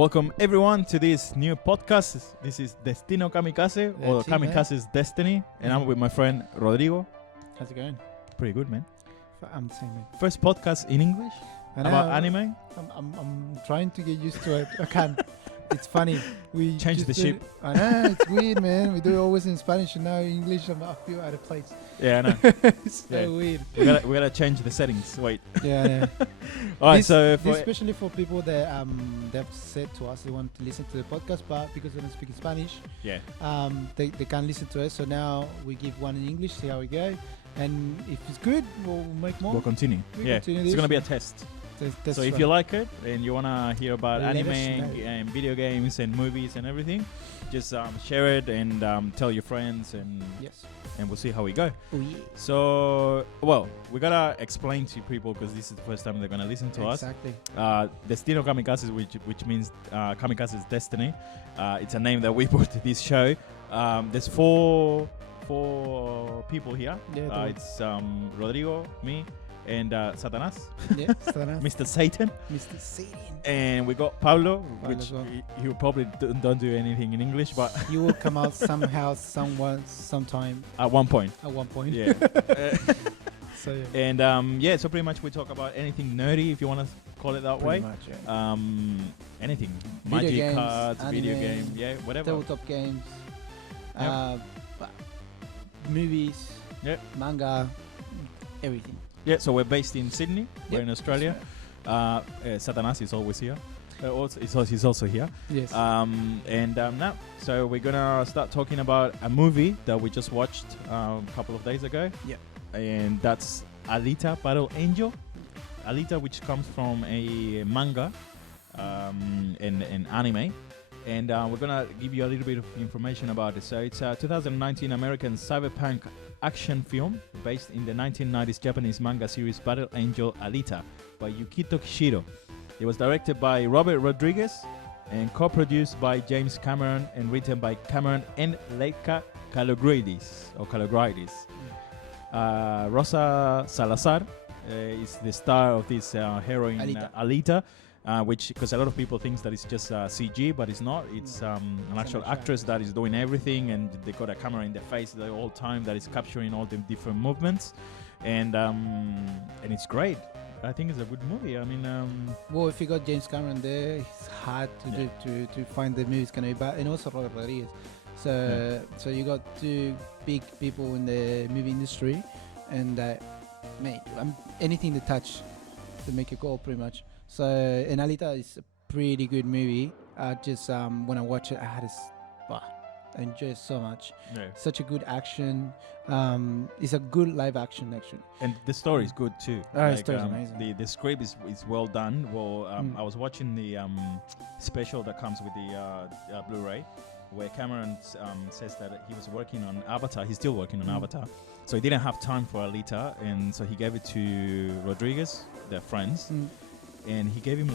Welcome everyone to this new podcast. This is Destino Kamikaze, or Kamikaze's Destiny, and I'm with my friend Rodrigo. How's it going? Pretty good, man. I'm the same, man. First podcast in English about anime. I'm trying to get used to it. I can't. It's funny. We Change the ship. I know, it's weird, man. We do it always in Spanish and now English. I feel out of place. Yeah, I know. It's so weird. We gotta change the settings. Wait. Yeah. All right. This, so especially for people that they've said to us they want to listen to the podcast, but because they don't speak Spanish, they can't listen to us. So now we give one in English, see how we go, and if it's good, we'll make more. We'll continue. It's gonna be a test. So if you like it and you wanna hear about anime and video games and movies and everything, just share it and tell your friends and we'll see how we go. Oh, yeah. So, well, we gotta explain to people because this is the first time they're gonna listen to us. Exactly. Destino Kamikaze, which means Kamikaze's Destiny. It's a name that we put to this show. There's four people here. Yeah, it's Rodrigo, me, and Satanas. Yeah, Satanas. Mr. Satan. Mr. Satan. And we got Pablo, which well. he probably don't do anything in English, but he will come out somehow, sometime. At one point. Yeah. So yeah. And so pretty much we talk about anything nerdy, if you want to call it that way. Much, yeah. Anything. Video Magic games, cards, anime, video game, whatever. Tabletop games, Yep. movies, manga, everything. Yeah, so we're based in Sydney. We're Yep. in Australia. Satanas is always here. He's also here. Yes. Now, so we're gonna start talking about a movie that we just watched a couple of days ago. Yeah. And that's Alita, Battle Angel. Alita, which comes from a manga and anime. And we're gonna give you a little bit of information about it. So it's a 2019 American cyberpunk action film based in the 1990s Japanese manga series Battle Angel Alita by Yukito Kishiro. It was directed by Robert Rodriguez and co-produced by James Cameron and written by Cameron and Leica Kalogridis. Rosa Salazar is the star of this heroine Alita. Which, because a lot of people think that it's just CG, but it's not. It's an actual actress that is doing everything, and they got a camera in their face the whole time that is capturing all the different movements, and it's great. I think it's a good movie. I mean, well, if you got James Cameron there, it's hard to find the movie it's gonna be bad, and also Robert Rodriguez. So you got two big people in the movie industry, and mate, anything to touch to make it go pretty much. So, and Alita is a pretty good movie. Just when I watch it, I enjoy it so much. Yeah. Such a good action. It's a good live action, actually. And the story is good too. The story is amazing. The script is well done. Well, I was watching the special that comes with the Blu-ray, where Cameron says that he was working on Avatar. He's still working on Avatar. So he didn't have time for Alita, and so he gave it to Rodriguez, their friends. And he gave him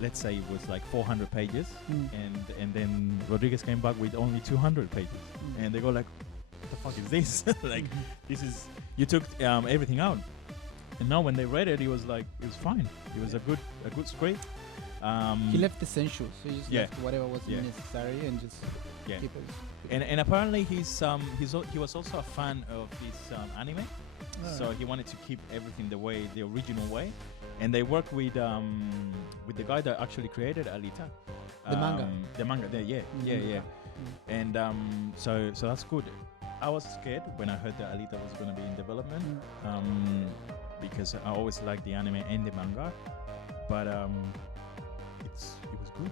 let's say it was 400 pages, and then Rodriguez came back with only 200 pages, and they go what the fuck is this? This is, you took everything out. And now when they read it, it was fine. It was a good script. He left the essentials, so he just left whatever was necessary and just keep it. And apparently he was also a fan of this anime, so he wanted to keep everything the original way. And they worked with the guy that actually created Alita. The manga. And so that's good. I was scared when I heard that Alita was going to be in development, because I always liked the anime and the manga, but it was good.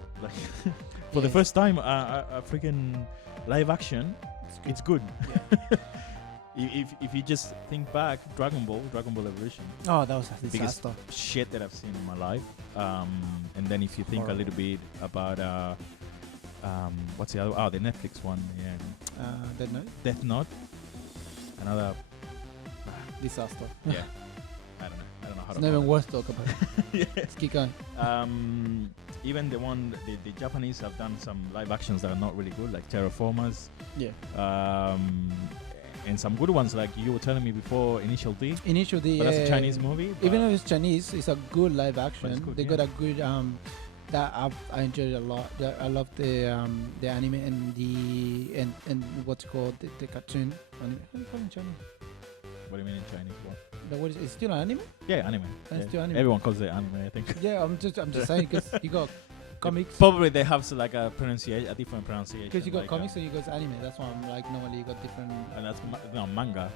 For the first time, a freaking live action, it's good. Yeah. If you just think back, Dragon Ball Evolution. Oh, that was a disaster. Biggest shit that I've seen in my life. And then if you think a little bit about what's the other? Oh, the Netflix one. Yeah. Death Note. Another disaster. Yeah. I don't know how to. It's not even worth talking about. Yeah. Let's keep going. Even the Japanese have done some live actions that are not really good, like Terraformers. Yeah. And some good ones, like you were telling me before, Initial D. But that's a Chinese movie. Even though it's Chinese, it's a good live action. Good, they got a good that I enjoyed it a lot. I love the anime and and what's called the cartoon. Anime. How do you call it in Chinese? What do you mean in Chinese? What? What is it's still an anime? Yeah, anime. It's Yeah. still anime. Everyone calls it anime, I think. Yeah, I'm just saying because you got comics. Probably they have like a different pronunciation. Because you got like, comics and you got anime. That's why I'm like normally you got different and that's manga.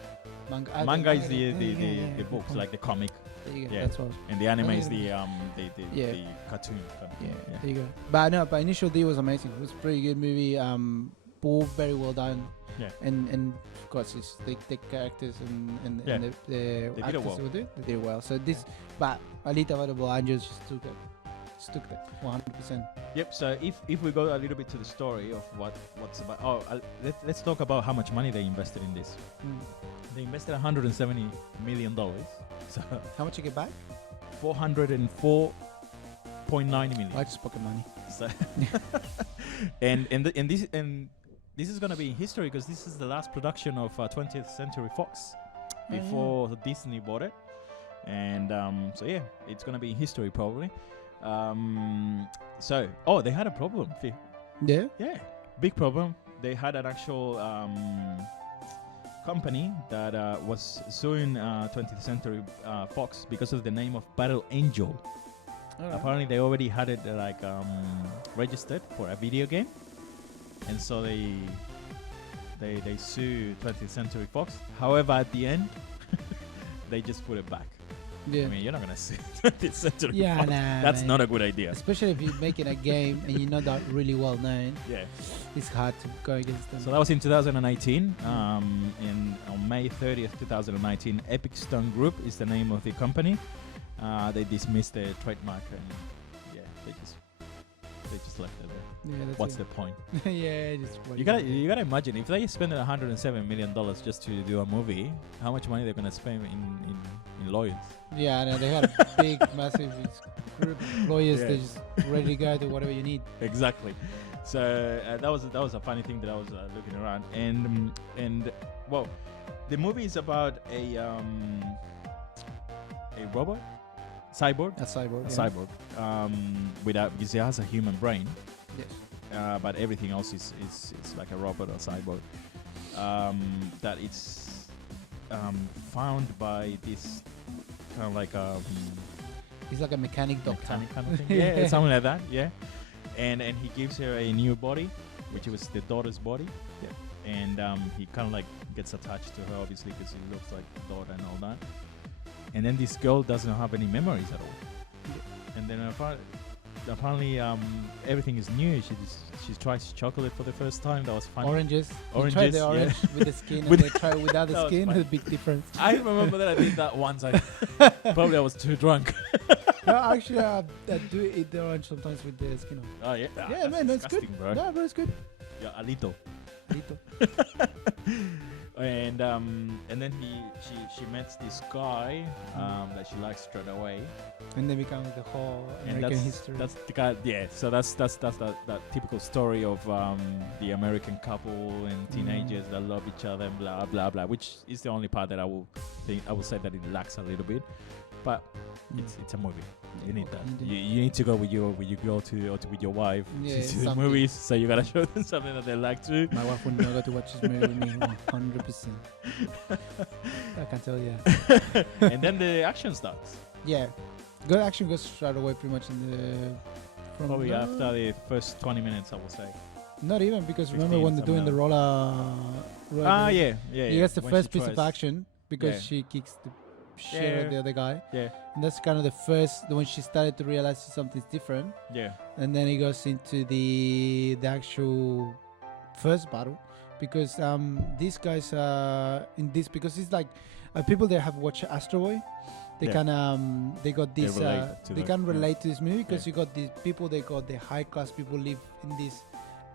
manga. Manga is the yeah, books, comic. like the comic, There you go. yeah. That's what. and the anime is Yeah. the cartoon. Yeah, there you go. But no, but Initial D was amazing. It was a pretty good movie. All very well done. Yeah. And of course, it's the characters and Yeah. the They did it actors well. who did it, they did well. So this, but Alita Variable Angels just took it. Just took that 100%. Yep. So if we go a little bit to the story of what's about, let's talk about how much money they invested in this. Mm. They invested $170 million. So How much you get back? 404.9 million. I just pocket money. So and this is gonna be in history because this is the last production of 20th Century Fox before Disney bought it, and so yeah, it's gonna be in history probably. They had a problem. Yeah. Yeah, big problem. They had an actual company that was suing 20th Century Fox because of the name of Battle Angel. Alright. Apparently, they already had it registered for a video game, and so they sue 20th Century Fox. However, at the end, they just put it back. Yeah. I mean, you're not gonna sue 20th Century Yeah, Fox. nah, That's man. not a good idea. Especially if you're making a game and you're not that really well known, Yeah. it's hard to go against them. So that was in 2018. On May 30th, 2019, Epic Stone Group is the name of the company. They dismissed the trademark and they just left it there. Yeah, that's What's it. the point? Yeah, just what You gotta imagine if they spend $107 million just to do a movie, how much money they're gonna spend in lawyers. Yeah, I know they had a big, massive group of lawyers. Yeah. They're just ready to go to whatever you need. Exactly. So that was a funny thing that I was looking around, and well, the movie is about a robot, cyborg, A cyborg. a yeah. cyborg, because it has a human brain, Yes. but everything else is like a robot or cyborg. That it's found by this kind of like He's like a mechanic doctor. mechanic kind of thing. Yeah, something like that. Yeah, and he gives her a new body, which was the daughter's body. Yeah, and he kind of like gets attached to her, obviously, because he looks like the daughter and all that. And then this girl doesn't have any memories at all. And then apparently everything is new. She tries chocolate for the first time. That was funny. Oranges. You Oranges, try the yeah. orange with the skin and With- they try without That the was skin. funny. There's a big difference. I remember that I did that once. Probably I was too drunk. No, actually, I do eat the orange sometimes with the skin on. Oh yeah. Yeah, man, that's good. disgusting, bro. No, but it's good. Yeah, Alito. Little. And then she meets this guy that she likes straight away. And then becomes the whole And American history. that's the guy. Yeah. So that's that typical story of the American couple and teenagers that love each other and blah blah blah. Which is the only part that I will say that it lacks a little bit, but it's a movie. You need that. You need to go with your girl to or with your wife Yeah, to the something. movies. So you gotta show them something that they like too. My wife would not go to watch this movie with me 100%. I can tell you. And then the action starts. Yeah. Good action goes straight away pretty much in the... From Probably after the first 20 minutes, I will say. Not even, because 15, remember when they're doing the something roller... Yeah. That's the when first she piece of tries. action, because Yeah. she kicks the shit out Yeah. of the other guy. Yeah, And that's kind of the first, when she started to realize something's different. yeah, And then it goes into the actual first battle, because these guys in this, because it's like people that have watched Astro Boy, they Yeah. can they got They this relate to they the- can yeah. relate to this movie, because Yeah. you got these people, they got the high class people live in this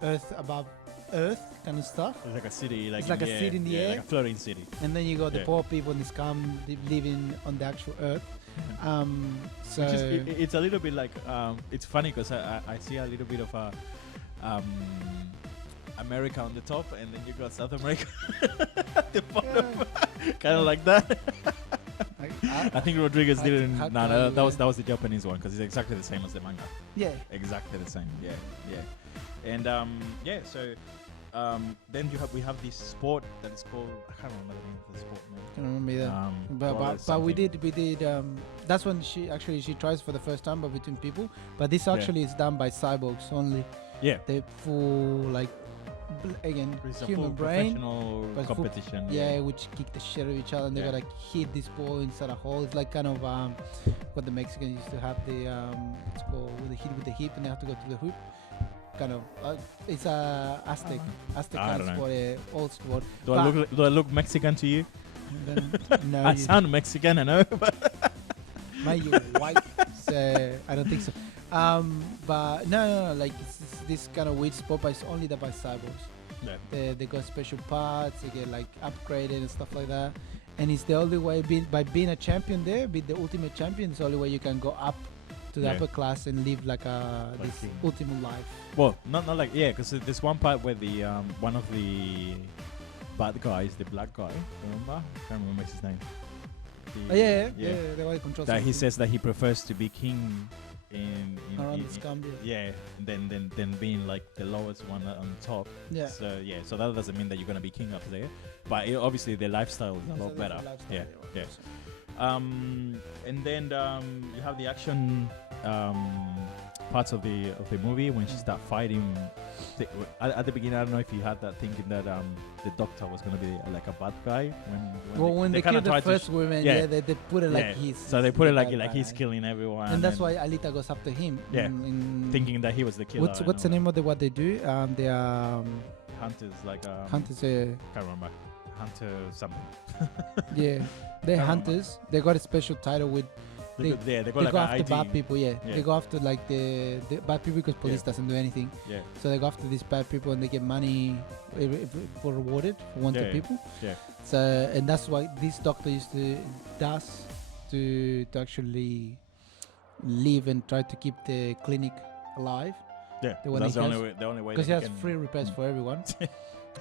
earth above earth kind of stuff, it's like a city, like It's like in a the city in the yeah, air. like a floating city. and then you got the Yeah. poor people in this calm living on the actual earth. So Which is, it's a little bit like it's funny because I see a little bit of a America on the top, and then you got South America at the bottom, kind of like that. I think Rodriguez didn't. No, Hawkeye, that was the Japanese one because it's exactly the same as the manga. yeah. Exactly the same. Yeah. And so then we have this sport that is called, I can't remember the name of the sport, man. Can't remember either. Well, But we did that's when she tries for the first time, but between people. But this actually is done by cyborgs only. Yeah. They full like again It's a human full brain. professional but full- competition. Yeah, which kick the shit out of each other, and they Yeah. gotta hit this ball inside a hole. It's like kind of what the Mexicans used to have the it's called with the hit with the hip, and they have to go to the hoop. Kind of, it's a Aztec I kind of don't sport, old sport. Do I look Mexican to you? No, I sound Mexican, I know. But mate, you're white, so I don't think so. But no, like it's this kind of weird sport, but it's only done by cyborgs. yeah. They got special parts, they get like upgraded and stuff like that. And it's the only way, by being a champion there, be the ultimate champion, it's the only way you can go up to the Yeah. upper class and live like Like this king. ultimate life. Well, not like because there's one part where the one of the bad guys, the black guy, remember? I can't remember his name. Oh, yeah, the way it controls That he everything says that he prefers to be king in around the scum. yeah, than being like the lowest one on top. Yeah. So that doesn't mean that you're gonna be king up there, but obviously the lifestyle is a lot better. Yeah. And then you have the action parts of the movie when she start fighting. At the beginning, I don't know if you had that thinking that the doctor was gonna be like a bad guy. When they kinda killed the tried to first woman, yeah. they put it like yeah. he's. So they put it the like bad he's guy. killing everyone, And that's why Alita goes after him. Yeah. in thinking that he was the killer. what's the name of what they do? They are Hunters, like hunters. can't remember. Hunter something. Yeah, they're Can't hunters. They got a special title with. They go They like go an after ID. bad people. Yeah. Yeah. They go after like the bad people because police Yeah. doesn't do anything. Yeah, So they go after these bad people and they get money for rewarded for wanted Yeah. people. yeah, So and that's why this doctor does to actually live and try to keep the clinic alive yeah. The one That's he the has- only way. The only way. because that he has can- free repairs for everyone.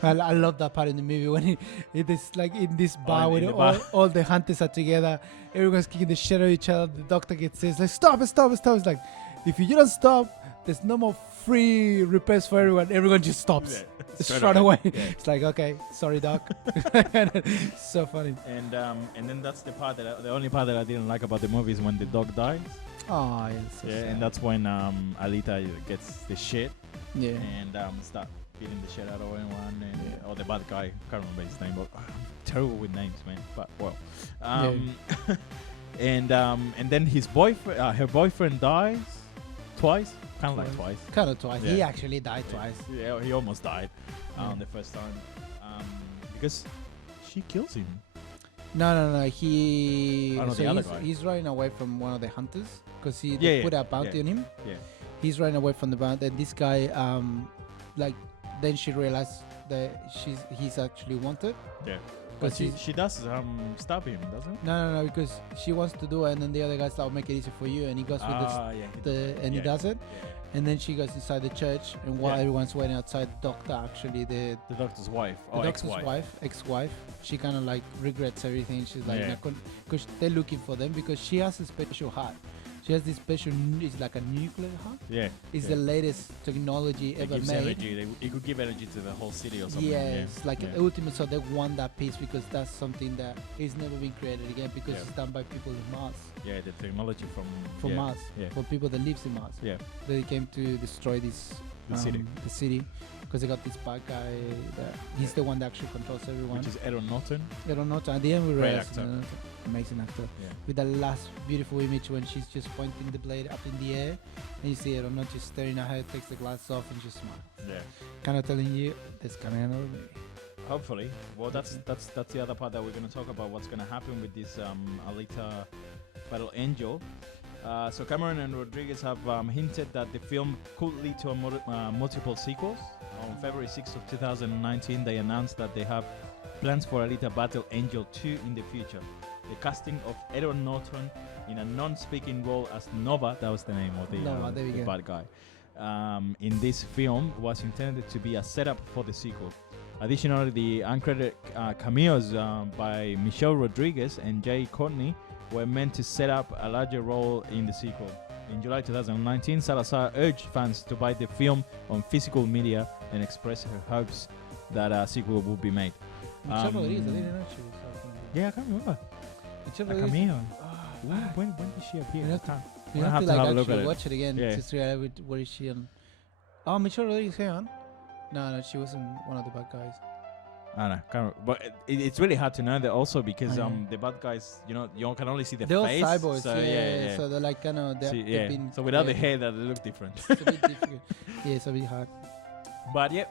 I love that part in the movie when it is like in this bar in where the bar. all the hunters are together, everyone's kicking the shit out of each other. The doctor says like stop. It's like if you don't stop, there's no more free repairs for everyone. Everyone just stops. Yeah, Just straight run away. Yeah. It's like okay, sorry doc. So funny. And then that's the part the only part that I didn't like about the movie is when the dog dies. Oh yes. So Yeah, sad. and that's when Alita gets the shit yeah. and start beating the shit out of everyone and or the bad guy. Can't remember his name, but I'm terrible with names, man. But well, and then his boyfriend, her boyfriend dies twice, kind of like twice. Kind of twice. He Yeah. actually died twice. Yeah, he almost died Yeah. the first time because she kills him. No. He. Oh, no, the other guy. He's running away from one of the hunters because Yeah, they yeah, put a bounty yeah. on him. Yeah, He's running away from the bounty, and this guy, like, then she realized that he's actually wanted. yeah. But Because she does stab him, doesn't? no, because she wants to do it, and then the other guy's like, "I'll make it easy for you," and he goes with Yeah. he yeah, does it, Yeah. and then she goes inside the church, and while Yeah. everyone's waiting outside, the doctor actually the The doctor's wife, the or doctor's ex-wife. ex-wife, she kind of like regrets everything. She's like, Yeah. because they're looking for them because she has a special heart. She has this special, it's like a nuclear heart. Yeah. It's yeah. the latest technology It ever gives made. energy. It could give energy to the whole city or something. Yeah, it's like yeah. an ultimate. So they want that piece because that's something that is never been created again because Yeah. it's done by people in Mars, Yeah, the technology from from yeah, Mars, Yeah. for people that lives in Mars. Yeah. They came to destroy this The city. the city, because they got this bad guy that he's the one that actually controls everyone. Which is Edward Norton. I don't know. At the end, we Great realized actor. amazing actor. Yeah. With the last beautiful image when she's just pointing the blade up in the air, and you see Aaron just staring at her, takes the glass off, and just smile. Yeah. Kind of telling you there's coming another movie. Hopefully. Well, that's the other part that we're going to talk about. What's going to happen with this Alita Battle Angel. So Cameron and Rodriguez have hinted that the film could lead to multiple sequels. On February 6th of 2019, they announced that they have plans for Alita Battle Angel 2 in the future. The casting of Edward Norton in a non-speaking role as Nova, that was the name of Nova, there we the go. bad guy, in this film was intended to be a setup for the sequel. Additionally, the uncredited cameos by Michelle Rodriguez and Jay Courtney were meant to set up a larger role in the sequel. In July 2019, Salazar urged fans to buy the film on physical media and expressed her hopes that a sequel would be made. Whichever it is, I didn't know she was talking. Yeah, I can't remember. Whichever A it is. cameo. Ah, When did she appear? You have to- I You have have to to like have a look at actually it. watch it again Yeah. to see where is she on. Oh, Michelle Rodriguez, hang on. No, she wasn't one of the bad guys. I don't know, can't remember. But it's really hard to know that also because I know. the bad guys, you can only see the They're all face. cyborgs, So yeah. So they're like kind of See, they've been So without the created. hair, that they look different. It's a bit difficult. Yeah, it's a bit hard. But yeah,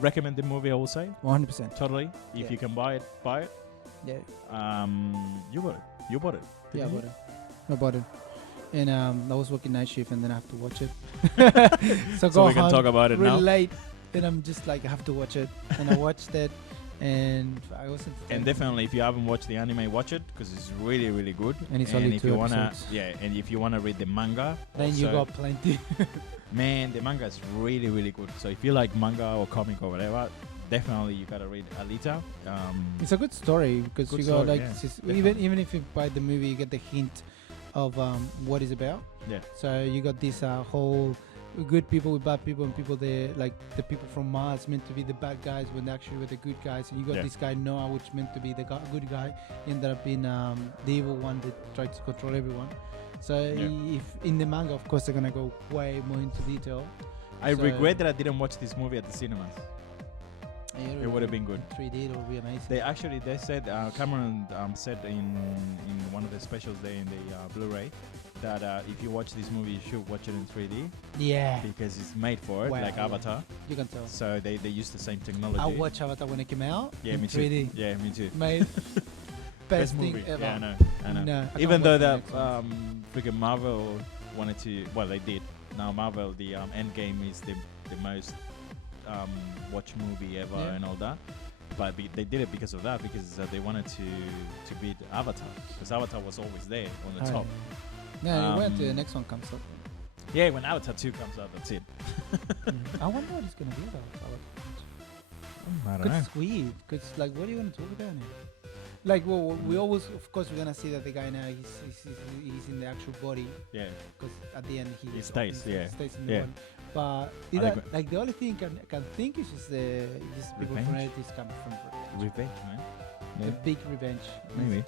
recommend the movie. I will say 100%. totally. If Yeah. you can buy it, buy it. Yeah, You bought it. You bought it. yeah, I didn't you? bought it. I bought it. And I was working night shift, and then I have to watch it. So So go we can home talk about it really now. late, and I'm just like I have to watch it, and I watched it, and I wasn't. And definitely, if you haven't watched the anime, watch it because it's really, really good. And it's only if 2 you wanna, episodes. and if you wanna read the manga, Then you also, got plenty. man, the manga is really, really good. So if you like manga or comic or whatever, definitely you gotta read Alita. It's a good story because Good you got story, like yeah, even definitely. if you buy the movie, you get the hint of what it's about. Yeah. So you got this whole good people with bad people, and people there like the people from Mars meant to be the bad guys when they actually were the good guys, and you got Yeah. this guy Noah, which meant to be the good guy, ended up being the evil one that tried to control everyone. So Yeah. if in the manga, of course, they're gonna go way more into detail. I So- regret that I didn't watch this movie at the cinemas. It would have been good. 3D, it would be amazing. They said Cameron said in one of the specials there in the Blu-ray that if you watch this movie, you should watch it in 3D Yeah, because it's made for it, Wow, like yeah. Avatar. you can tell. So they use the same technology. I watched Avatar when it came out. Yeah, in me too. 3D. Yeah, me too. Mate, best thing movie. ever. Yeah, I know. I know. No, I Even can't though wait for the that next one. freaking Marvel wanted to, well, they did. Now Marvel, the Endgame is the most watched movie ever Yeah. and all that. But they did it because of that, because they wanted to beat Avatar, because Avatar was always there on the Oh, top. yeah. No, wait till the Um, next one comes up. Yeah, when Avatar 2 comes out, that's it. I wonder what it's gonna be about. I don't Cause know. it's weird. Cause like, what are you gonna talk about now? Like, well, we always, of course, we're gonna see that the guy now he's in the actual body. Yeah, Because at the end He stays, yeah. stays in the Yeah. body. But they like the only thing I can think is just people from Revenge? relatives coming from revenge, man. a big revenge. Maybe.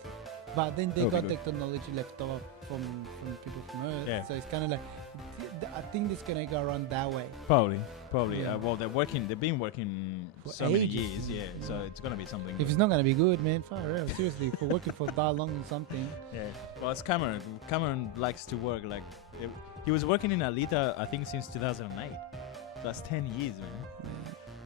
But then they That would got be the good. technology left over from people from Earth. Yeah. So it's kind of like, I think it's gonna go around that way. Probably. Yeah. Well, they've been working For so many ages. years, yeah. So it's gonna be something. If good. it's not gonna be good, man, far out. Seriously, for working for that long on something. Yeah. Well, it's Cameron. Cameron likes to work like he was working in Alita, I think, since 2008. That's 10 years, man.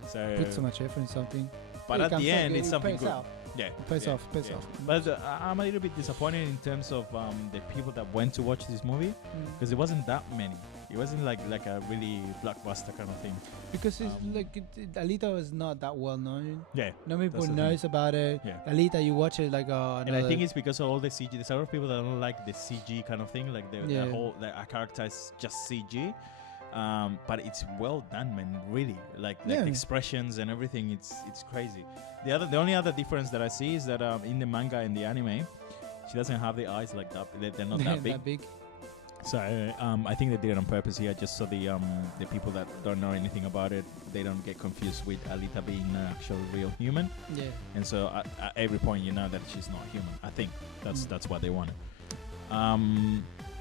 So. Put so much effort in something. But You at can the say end, it it's something pays good. out. Yeah. It pays yeah, off. Pays yeah. off. But I'm a little bit disappointed in terms of the people that went to watch this movie because it wasn't that many. It wasn't like a really blockbuster kind of thing. Because it's Um, like Alita is not that well known. Yeah. No people That's the knows about it. Yeah. Alita, you watch it like And I think it's because of all the CG. There's a lot of people that don't like the CG kind of thing, like Yeah. the whole a character is just CG. But it's well done, man. Really, like Yeah. expressions and everything. It's crazy. The only other difference that I see is that in the manga and the anime, she doesn't have the eyes like that. They're not that big. So I think they did it on purpose here, just so the people that don't know anything about it, they don't get confused with Alita being an actual real human. Yeah. And so at every point you know that she's not human. I think that's what they wanted.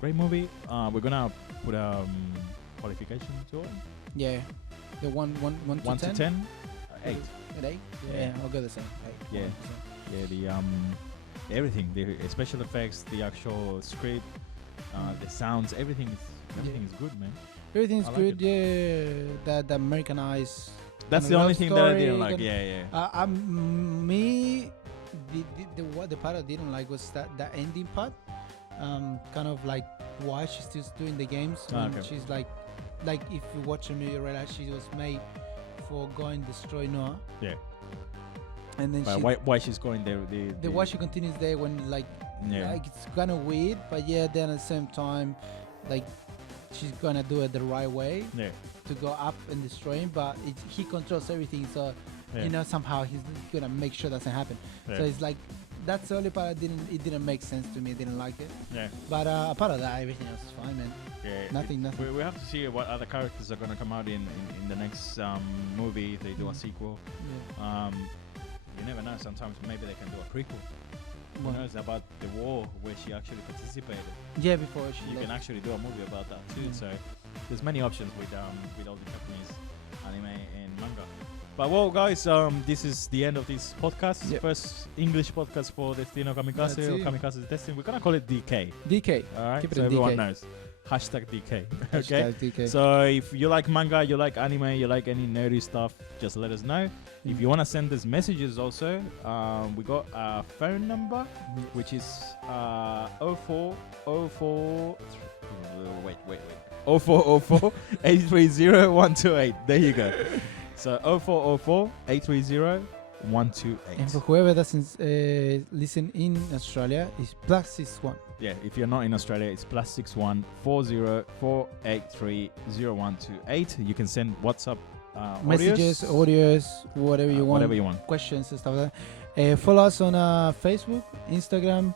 Great movie. We're gonna put qualification to it. Yeah. The one to 10. 8. At 8. Yeah. Yeah, I'll go the same. 8. Yeah. 100%. Yeah, everything, the special effects, the actual script, the sounds, everything is good, man. Everything's I like good. Yeah. The Americanized. That's kinda the only love thing that I story, didn't like. kinda- Yeah. Me, the part I didn't like was that ending part. Kind of like why she's still doing the games. When Okay. she's like if you watch the movie, you realize she was made for going destroy Noah. Yeah. And then But she, why she's going there? the why she continues there when like it's kind of weird, but yeah, then at the same time, like she's gonna do it the right way Yeah. to go up and destroy him, but he controls everything, so Yeah. you know somehow he's gonna make sure that doesn't happen. Yeah. So it's like that's the only part it didn't make sense to me. I didn't like it. Yeah. But apart of that, everything else is fine, man. Yeah. Nothing. We have to see what other characters are going to come out in the next movie if they do a sequel. Yeah. You never know. Sometimes maybe they can do a prequel. Who Well, knows about the war where she actually participated? yeah, before she You left. can actually do a movie about that too. Yeah. So there's many options with all the Japanese anime and manga. But well, guys, this is the end of this podcast. Yep. First English podcast for Destino Kamikaze That's or it. Kamikaze's Destiny. We're gonna call it DK. DK. All right, Keep it so in everyone DK. knows. Hashtag DK. Okay. Hashtag DK. So if you like manga, you like anime, you like any nerdy stuff, just let us know. If you want to send us messages also, we got a phone number, which is 0404 wait 0404 830 128. There you go. So 0404 830 128. And for whoever doesn't listen in Australia, it's +61. Yeah, if you're not in Australia, it's +61 40 483 0128. You can send WhatsApp Messages, audios, whatever you want. whatever you want. Questions and stuff like that. Follow us on Facebook, Instagram.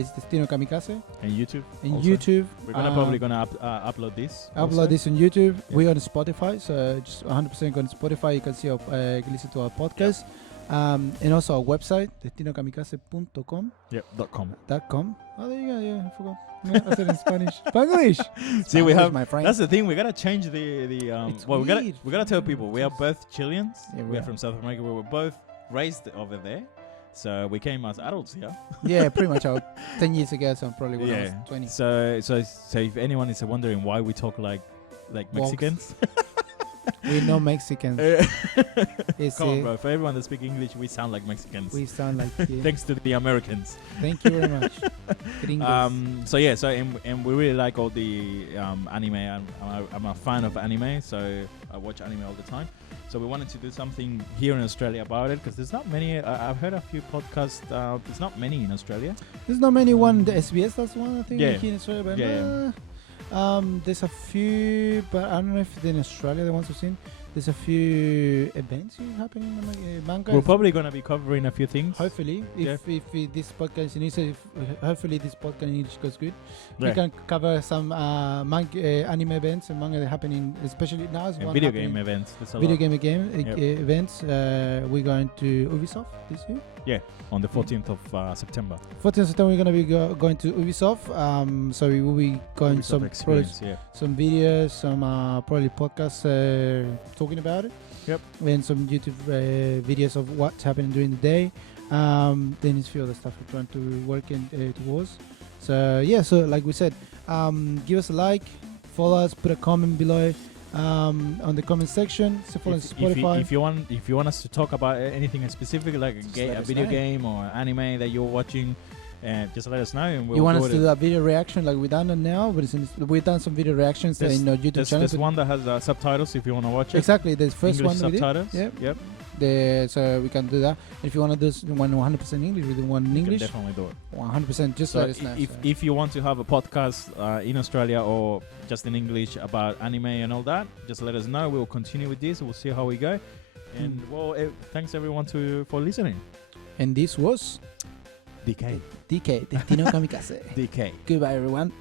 It's Destino Kamikaze. And YouTube. And also. YouTube. We're probably gonna upload this. Upload also. this on YouTube. Yeah. We're on Spotify, so just 100% go on Spotify. You can see our, listen to our podcast. And also our website, destinokamikaze.com. Yep. .com. .com. Oh, there you go. Yeah, I forgot. Yeah, I said in Spanish. Spanglish. See, we Spanglish, have. my friend. That's the thing. We gotta change the. It's Well, weird. we gotta tell people we are both Chileans. Yeah, we we're are. from South America. We were both raised over there, so we came as adults here. Yeah, pretty much. 10 years ago, so probably when I was Yeah. 20. So if anyone is wondering why we talk like Wogs. Mexicans, We're not Mexicans. It's, come on, bro. For everyone that speaks English, we sound like Mexicans. we sound like. Thanks to the Americans. Thank you very much. Gringos. So yeah, and we really like all the anime. I'm a fan of anime, so I watch anime all the time. So we wanted to do something here in Australia about it because there's not many. I've heard a few podcasts. There's not many in Australia. There's not many one. The SBS, that's one I think Yeah. here in Australia. But Yeah, there's a few, but I don't know if they're in Australia. The ones I've seen. There's a few events happening in manga. We're probably gonna be covering a few things. Hopefully, Yeah. if this podcast in English, hopefully this podcast in English goes good, Yeah. we can cover some anime events and manga that happening, especially now. And video game events. There's a Video lot. game Yep. events. We're going to Ubisoft this year. On the 14th of September. 14th September, we're going to be going to Ubisoft. So we will be going Ubisoft some experience. Yeah. some videos, some probably podcasts talking about it. Yep. And some YouTube videos of what's happening during the day. Then it's a few other stuff we're trying to work towards. So yeah, so like we said, give us a like, follow us, put a comment below on the comment section. So follow us on Spotify. If you want us to talk about anything specific, like Just a let us video know. game or anime that you're watching, just let us know and we'll You want do us to it. do a video reaction like we done it now, but we've done some video reactions There's- in our YouTube channel. There's one that has subtitles if you want to watch it. Exactly, the first English one we did. subtitles. Yep. Yep. So we can do that. If you want to do one 100% English, we do one in You can English. definitely do it. 100%. Just So let us know. if you want to have a podcast in Australia or just in English about anime and all that, just let us know. We'll continue with this. We'll see how we go. And well, thanks everyone for listening. And this was DK. DK, Destino Kamikaze. DK. Goodbye, everyone.